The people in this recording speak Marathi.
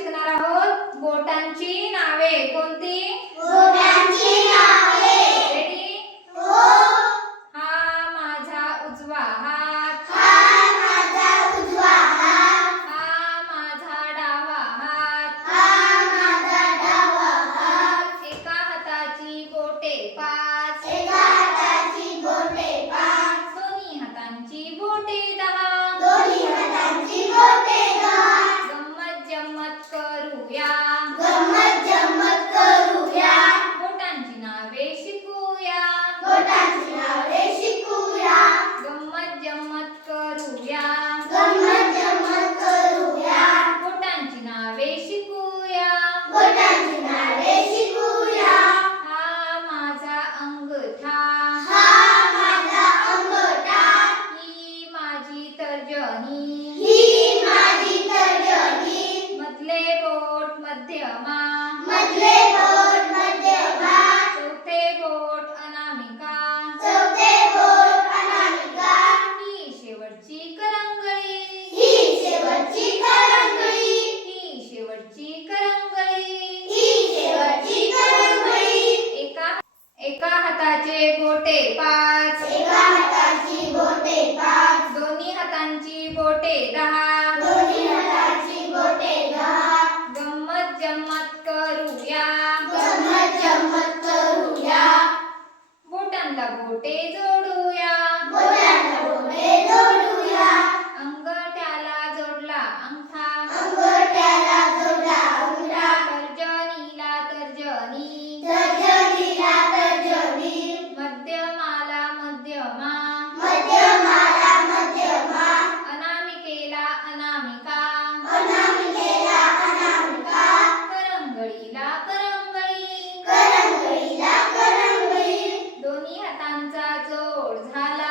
शिकणार आहोत बोटांची नावे. कोणती? बोटांची नावे. रेडी? हो. हा माझा उजवा हात. हा माझा उजवा हात. हा माझा डावा हात. हा माझा डावा हात. एका हाताची बोटे 5. एका हाताची बोटे 5. दोन्ही हातांची बोटे 10. दोन्ही हातांची बोटे 10. गंमत जम्मत करूया. गंमत जम्मत करूया. बोटांची नावे शिकूया. बोटांची नावे शिकूया. गंमत जम्मत करूया. गंमत जम्मत करूया. बोटांची नावे शिकूया. बोटांची नावे शिकूया. हा माझा अंगठा. हा माझा अंगठा. ही माझी तर्जनी. ही माझी तर्जनी. मधले बोट मध्यमा. मधले बोट मध्यमा. चौथे बोट अनामिका. चौथे बोट अनामिका. ही शेवटची करंगळी. ही शेवटची करंगळी. ही शेवटची करंगळी. ही शेवटची करंगळी. एका हाताचे बोटे 5. एका हाताची बोटे 5. दोन्ही हातांची बोटे 10. दोन्ही हाताची बोटे 10. गंमत जम्मत करूया. गंमत जम्मत करूया. बोटांना बोटे जोडूया. बोटांना बोटे जोडूया. अंगठ्याला जोडला अंगठा. अंगठ्याला जोडला अंगठा. तर्जनीला तर्जनी. तर्जनीला तर्जनी. मध्यमाला मध्यमा. मध्यमाला मध्यमा. अनामिकेला अनामिका. अनामिकेला अनामिका. करंगळीला करंगळी. करंगळीला करंगळी. दोन्ही हातांचा जोड झाला.